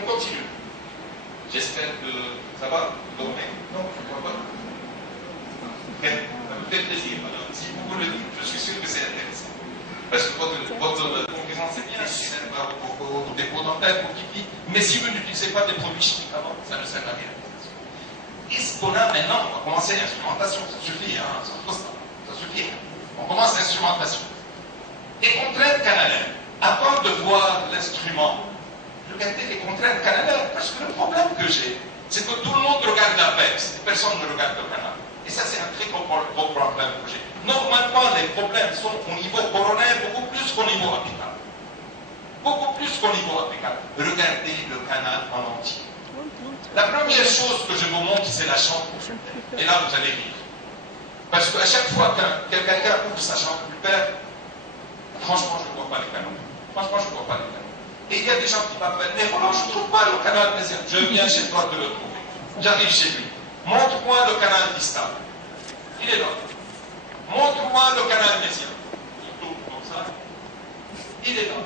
On continue. J'espère que ça va, vous dormez? Non, je ne crois pas. Okay. Ça me fait plaisir. Alors, si vous le dites, je suis sûr que c'est intéressant. Parce que votre conclusion, c'est bien, c'est vos dépôts dentaires, vos pipis, mais si vous n'utilisez pas des produits chimiques avant, ça ne sert à rien. Et ce qu'on a maintenant, on va commencer l'instrumentation, ça suffit, hein, ça suffit. On commence l'instrumentation. Les contraintes canalaires. Avant de voir l'instrument, regardez les contraintes canalaires, parce que le problème que j'ai, c'est que tout le monde regarde l'APEX, et personne ne regarde le canal. Et ça, c'est un très gros problème que j'ai. Normalement, les problèmes sont au niveau coronaire beaucoup plus qu'au niveau apical. Beaucoup plus qu'au niveau apical. Regardez le canal en entier. La première chose que je vous montre, c'est la chambre. Et là, vous allez lire. Parce qu'à chaque fois que quelqu'un ouvre sa chambre pulpaire, franchement, je ne vois pas les canaux. Franchement, je ne vois pas les canaux. Et il y a des gens qui m'appellent, mais Roland, je ne trouve pas le canal mésien. Je viens chez toi de le trouver. J'arrive chez lui. Montre-moi le canal distal. Il est là. Montre-moi le canal mésien. Il tourne comme ça. Il est là.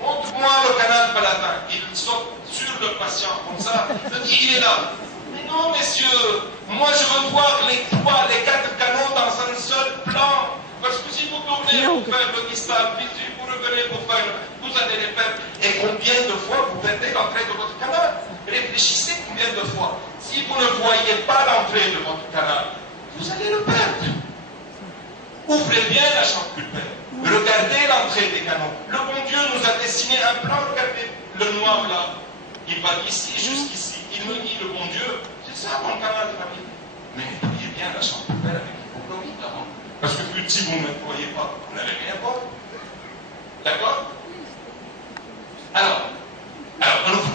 Montre-moi le canal palatin. Il saute sur le patient comme ça. Je dis, il est là. Mais non, messieurs, moi je veux voir les 4 canaux dans un seul plan. Parce que si vous tournez pour faire le distal, puis si vous revenez pour faire, vous allez les perdre. Et combien de fois vous perdez l'entrée de votre canal? Réfléchissez combien de fois. Si vous ne voyez pas l'entrée de votre canal, vous allez le perdre. Ouvrez bien la chambre pulpaire. Regardez l'entrée des canaux. Le bon Dieu nous a dessiné un plan. Regardez le noir là. Il va d'ici jusqu'ici. Il me dit, le bon Dieu, c'est ça mon canal de la vie. Mais nettoyez bien la chambre pulpaire avec l'hypochlorite avant. Parce que si vous ne nettoyez pas, vous n'allez rien voir. D'accord? Alors,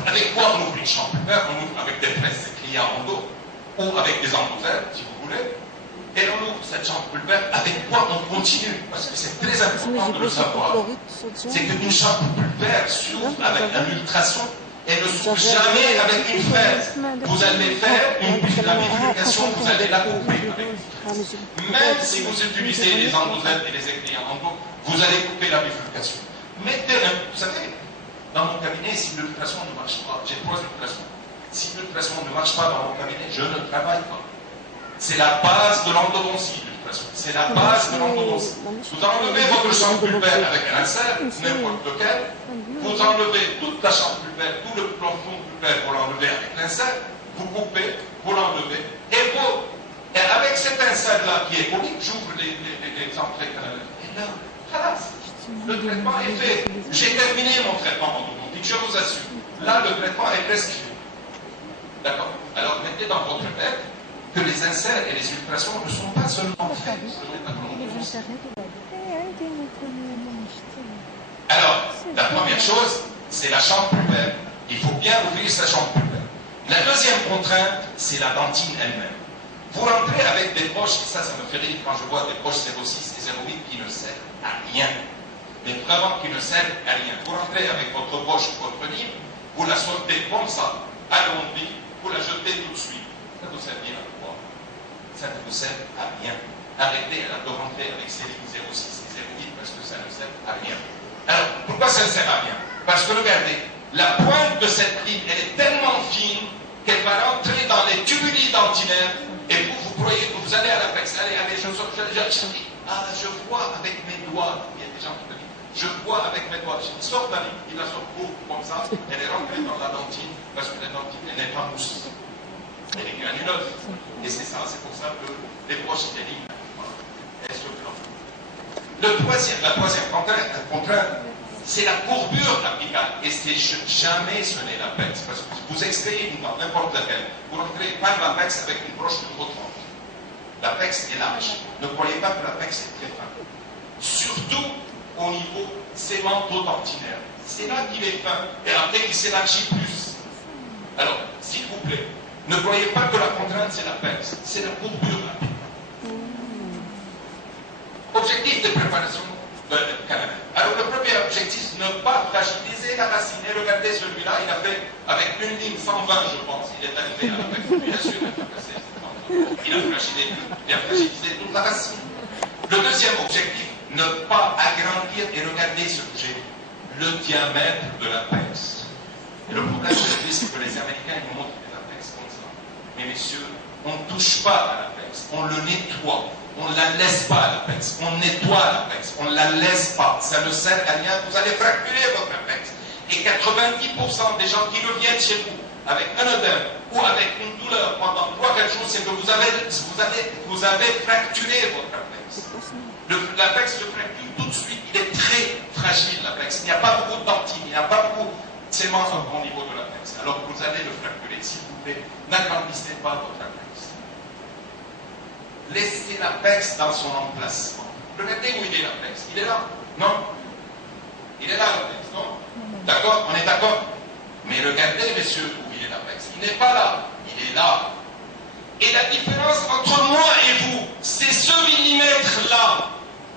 avec quoi on ouvre une chambre pulpaire? On ouvre avec des presses écriées en dos ou avec des endothèles, si vous voulez. Et on ouvre cette chambre pulpaire, avec quoi on continue? Parce que c'est très important de le savoir. C'est qu'une chambre pulpaire s'ouvre avec un ultrason et ne s'ouvre jamais avec une fraise. Vous allez faire la bifurcation, vous allez la couper. Même si vous utilisez les endothèles et les écrits en dos, vous allez couper la bifurcation. Mettez vous savez, dans mon cabinet, si l'ultrason ne marche pas, j'ai 3 ultrasons. Si l'ultrason ne marche pas dans mon cabinet, je ne travaille pas. C'est la base de l'endodontie, l'ultrason. C'est la base de l'endodontie. Vous enlevez votre chambre pulpaire avec un insert, n'importe lequel. Vous enlevez toute la chambre pulpaire, tout le plafond pulpaire, vous l'enlevez avec l'insert. Vous coupez, vous l'enlevez. Et avec cet insert-là qui est conique, j'ouvre les entrées canalaires. Et là, halas, le traitement est fait. J'ai terminé mon traitement endodontique, je vous assure. Là, le traitement est prescrit. D'accord? Alors, mettez dans votre tête que les inserts et les ultrasons ne sont pas seulement faits. Alors, la première chose, c'est la chambre pulpaire. Il faut bien ouvrir sa chambre pulpaire. La deuxième contrainte, c'est la dentine elle-même. Vous rentrez avec des poches, et ça me fait rire quand je vois des poches 06 et 08 qui ne servent à rien. Mais vraiment qui ne servent à rien. Vous rentrez avec votre poche, votre livre, vous la sortez comme ça, allons-y, vous la jetez tout de suite. Ça vous servira à quoi? Ça ne vous sert à rien. Arrêtez de rentrer avec ces lignes 06 et 08 parce que ça ne sert à rien. Alors, pourquoi ça ne sert à rien? Parce que regardez, la pointe de cette ligne, elle est tellement fine qu'elle va rentrer dans les tubuli dentinaires et vous croyez que vous allez à l'apex. Allez, je vois avec mes doigts. Il y a des gens qui me disent, je vois avec mes doigts. Je sors la ligne, il la sort court comme ça, elle est rentrée dans la dentine parce que la dentine, elle n'est pas mousse. Elle est granuleuse. Et c'est ça, c'est pour ça que les broches des lignes, elles se plantent. La troisième contrainte, c'est la courbure apicale. Et c'est jamais ce n'est l'apex. Parce que vous extrayez une dent, n'importe laquelle. Vous rentrez pas l'apex avec une broche de votre dent. L'apex est large. Ne croyez pas que l'apex est très fin. Surtout au niveau sémento-dentinaire. C'est là qu'il est fin. Et après, il s'élargit plus. Alors, s'il vous plaît, ne croyez pas que la contrainte, c'est l'apex. C'est la courbure apicale. Objectif de préparation de canal. Alors le premier objectif, ne pas fragiliser la racine. Et regardez celui-là, il a fait avec une ligne 120, je pense. Il est arrivé à l'apex. Bien sûr, il a fragilisé toute la racine. Le deuxième objectif, ne pas agrandir et regardez ce que j'ai. Le diamètre de l'apex. Et le problème, c'est c'est que les Américains nous montrent des apex comme ça. Mais messieurs, on ne touche pas à l'apex, on le nettoie. On ne la laisse pas, l'apex. On nettoie l'apex. On ne la laisse pas. Ça ne sert à rien. Vous allez fracturer votre apex. Et 90% des gens qui reviennent chez vous avec un odeur ou avec une douleur pendant 3-4 jours, c'est que vous avez fracturé votre apex. L'apex se fracture tout de suite. Il est très fragile, l'apex. Il n'y a pas beaucoup de dentine, il n'y a pas beaucoup de sémence au niveau de l'apex. Alors vous allez le fracturer. S'il vous plaît, n'agrandissez pas votre apex. Laissez l'apex dans son emplacement. Regardez où il est l'apex. Il est là. Non? Il est là l'apex, non? D'accord? On est d'accord? Mais regardez, messieurs, où il est l'apex. Il n'est pas là. Il est là. Et la différence entre moi et vous, c'est ce millimètre-là.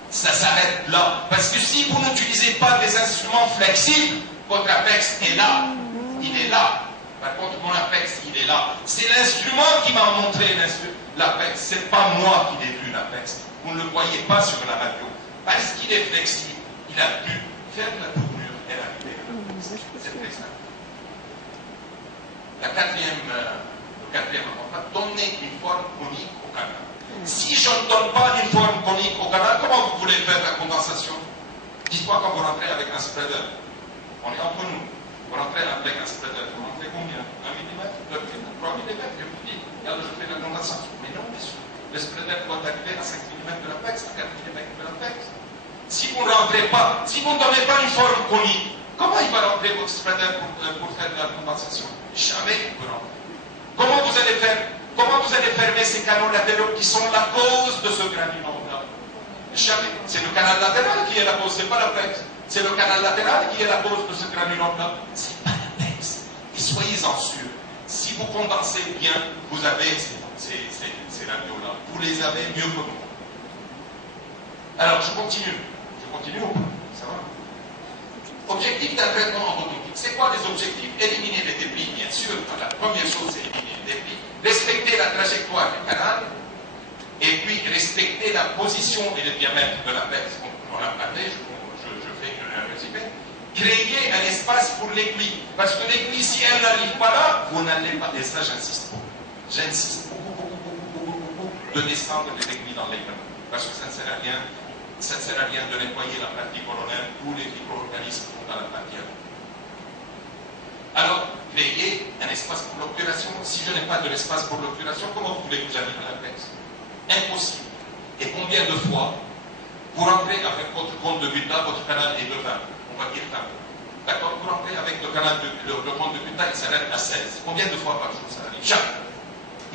Ça s'arrête là. Parce que si vous n'utilisez pas des instruments flexibles, votre apex est là. Il est là. Par contre, mon apex, il est là. C'est l'instrument qui m'a montré l'apex. Ce n'est pas moi qui l'ai vu, l'apex. Vous ne le voyez pas sur la radio. Parce qu'il est flexible, il a pu faire la tournure et l'arrivée de l'apex. C'est très simple. Le quatrième, on va donner une forme conique au canal. Si je ne donne pas une forme conique au canal, comment vous voulez faire la condensation? Dites-moi quand vous rentrez avec un spreader. On est entre nous. Vous rentrez avec un spreader. Vous rentrez combien? 1 mm, 2 mm, 3 mm, je vous dis. Regarde, je fais la condensation. Mais non, messieurs. Le spreader doit arriver à 5 mm de l'apex, à 4 mm de l'apex. Si vous ne rentrez pas, si vous ne donnez pas une forme conique, comment il va rentrer votre spreader pour faire de la condensation? Jamais il peut rentrer. Comment vous allez faire? Comment vous allez fermer ces canaux latéraux qui sont la cause de ce granulome-là? Jamais. C'est le canal latéral qui est la cause, c'est pas l'apex. C'est le canal latéral qui est la cause de ce granulome-là. C'est pas l'apex. Et soyez-en sûrs, si vous condensez bien, vous avez ces radios-là. Vous les avez mieux que moi. Alors, je continue. Je continue ou pas? Ça va? Objectif d'un traitement endodontique. C'est quoi les objectifs? Éliminer les débris, bien sûr. La première chose, c'est éliminer les débris. Respecter la trajectoire du canal. Et puis, respecter la position et le diamètre de l'apex. On a parlé, je fais un résumé. Créer un espace pour l'aiguille. Parce que l'aiguille, si elle n'arrive pas là, vous n'allez pas. Et ça, j'insiste beaucoup. J'insiste beaucoup de descendre les aiguilles dans les canaux. Parce que ça ne sert à rien. Ça ne sert à rien de nettoyer la partie coronaire, tous les micro-organismes sont dans la partie avant. Alors, créer un espace pour l'obturation. Si je n'ai pas de l'espace pour l'obturation, comment vous voulez que j'arrive à l'apex? Impossible. Et combien de fois vous rentrez avec votre compte de butin, votre canal est de 20, on va dire 20. D'accord? Vous rentrez avec le canal le compte de butin, il s'arrête à 16. Combien de fois par jour ça arrive? Jamais.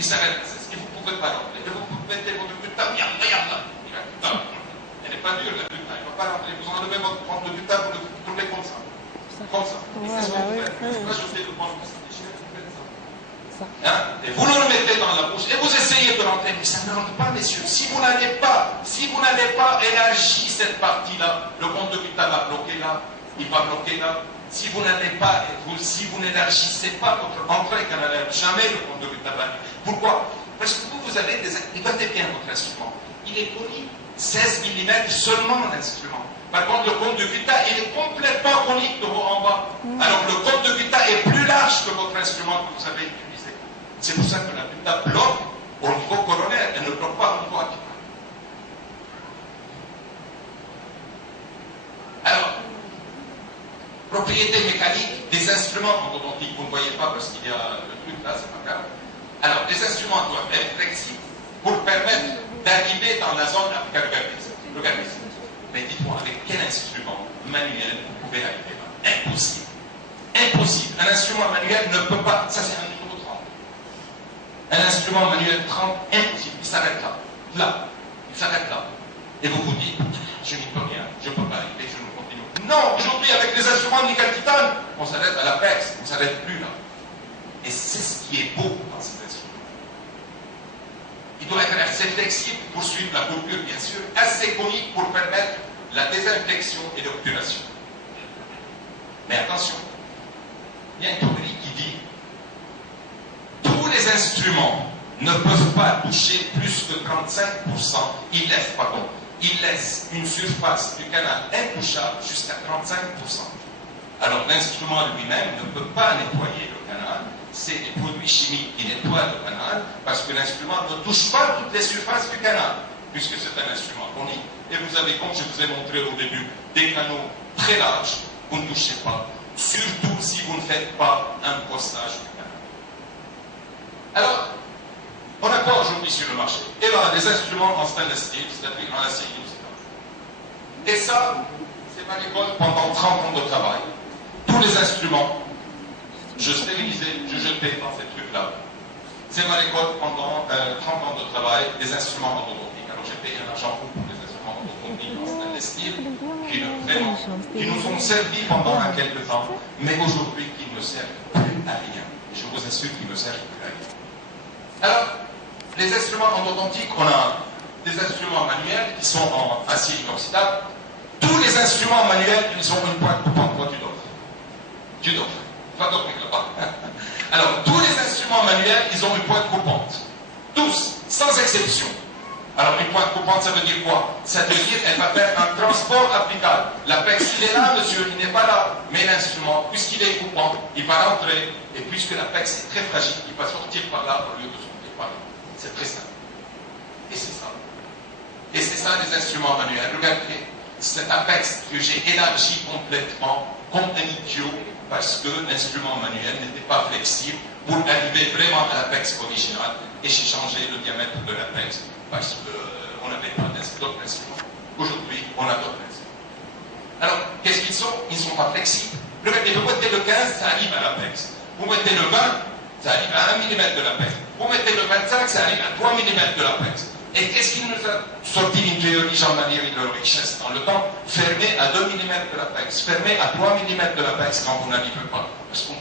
Il s'arrête à 16. Et vous ne pouvez pas rentrer. Et vous mettez votre butin, regarde là. Elle n'est pas dure, la butin. Il ne va pas rentrer. Vous enlevez votre compte de butin, vous le tournez comme ça. Comme ça. Et c'est ce que vous faites. Moi, je fais le point comme ça. Hein? Et vous le mettez dans la bouche et vous essayez de rentrer, mais ça ne rentre pas, messieurs. Si vous n'avez pas élargi cette partie-là, le compte de butin va bloquer là, il va bloquer là. Si vous n'élargissez pas votre entrée canalaire, jamais le compte de butin va. Pourquoi? Parce que vous avez des. Écoutez bien votre instrument. Il est conique, 16 mm seulement l'instrument. Par contre, le compte de butin, il est complètement conique de haut en bas. Alors le compte de butin est plus large que votre instrument que vous avez utilisé. C'est pour ça que la butin bloque au niveau coronaire, elle ne bloque pas au niveau apical. Alors, propriété mécanique des instruments endodontiques, vous ne voyez pas parce qu'il y a le truc là, c'est pas grave. Alors, les instruments doivent être flexibles pour permettre d'arriver dans la zone apicale. Regardez ça. Mais dites-moi, avec quel instrument manuel vous pouvez arriver là? Impossible. Impossible. Un instrument manuel ne peut pas. Ça, c'est un numéro 30. Un instrument manuel 30, impossible. Il s'arrête là. Là. Il s'arrête là. Et vous vous dites, je n'y peux rien, je ne peux pas arriver, je ne continue. Non, aujourd'hui, avec les instruments nickel-titane, on s'arrête à l'apex, on ne s'arrête plus là. Et c'est ce qui est beau dans ces instruments. Il doit être assez flexible pour suivre la courbure, bien sûr, assez conique pour permettre la désinfection et l'obturation. Mais attention, il y a une théorie qui dit tous les instruments ne peuvent pas toucher plus que 35%. Ils laissent une surface du canal intouchable jusqu'à 35%. Alors l'instrument lui-même ne peut pas nettoyer le canal, c'est des produits chimiques qui nettoient le canal, parce que l'instrument ne touche pas toutes les surfaces du canal, puisque c'est un instrument conique. Et vous avez, comme je vous ai montré au début, des canaux très larges, vous ne touchez pas, surtout si vous ne faites pas un postage du canal. Alors, on a quoi aujourd'hui sur le marché? Et là, des instruments en stainless steel, c'est-à-dire en acier inoxydable. Et ça, c'est ma école pendant 30 ans de travail. Tous les instruments, je stérilisais, je jetais dans ces trucs-là. C'est ma école pendant 30 ans de travail, des instruments orthodontiques. Alors j'ai payé un argent pour les instruments orthodontiques en stainless steel, qui nous ont servi pendant quelques temps, mais aujourd'hui qui ne servent plus à rien. Je vous assure qu'ils ne servent plus à rien. Alors, les instruments orthodontiques, on a des instruments manuels qui sont en acier inoxydable. Tous les instruments manuels, ils ont une pointe coupante. Toi, tu dors. Va dormir là-bas. Alors, tous les instruments manuels, ils ont une pointe coupante. Tous, sans exception. Alors, une pointe coupante, ça veut dire quoi? Ça veut dire qu'elle va faire un transport applicable. L'apex, il est là, monsieur, il n'est pas là. Mais l'instrument, puisqu'il est coupant, il va rentrer. Et puisque l'apex est très fragile, il va sortir par là au lieu de sortir par là. C'est très simple. Et c'est ça. Et c'est ça les instruments manuels. Regardez, cet apex que j'ai élargi complètement comme un idiot parce que l'instrument manuel n'était pas flexible pour arriver vraiment à l'apex original. Et j'ai changé le diamètre de l'apex parce qu'on n'avait pas d'autres instruments. Aujourd'hui, on a d'autres instruments. Alors, qu'est-ce qu'ils sont? Ils ne sont pas flexibles. Regardez, vous mettez le 15, ça arrive à l'apex. Vous mettez le 20, ça arrive à 1 mm de l'apex. Vous mettez le 25, ça arrive à 3 mm de l'apex. Et qu'est-ce qu'il nous a sorti une théorie Jean-Marie Richesse dans le temps? Fermé à 2 mm de l'apex, fermé à 3 mm de l'apex quand vous n'arrivez pas. Parce qu'on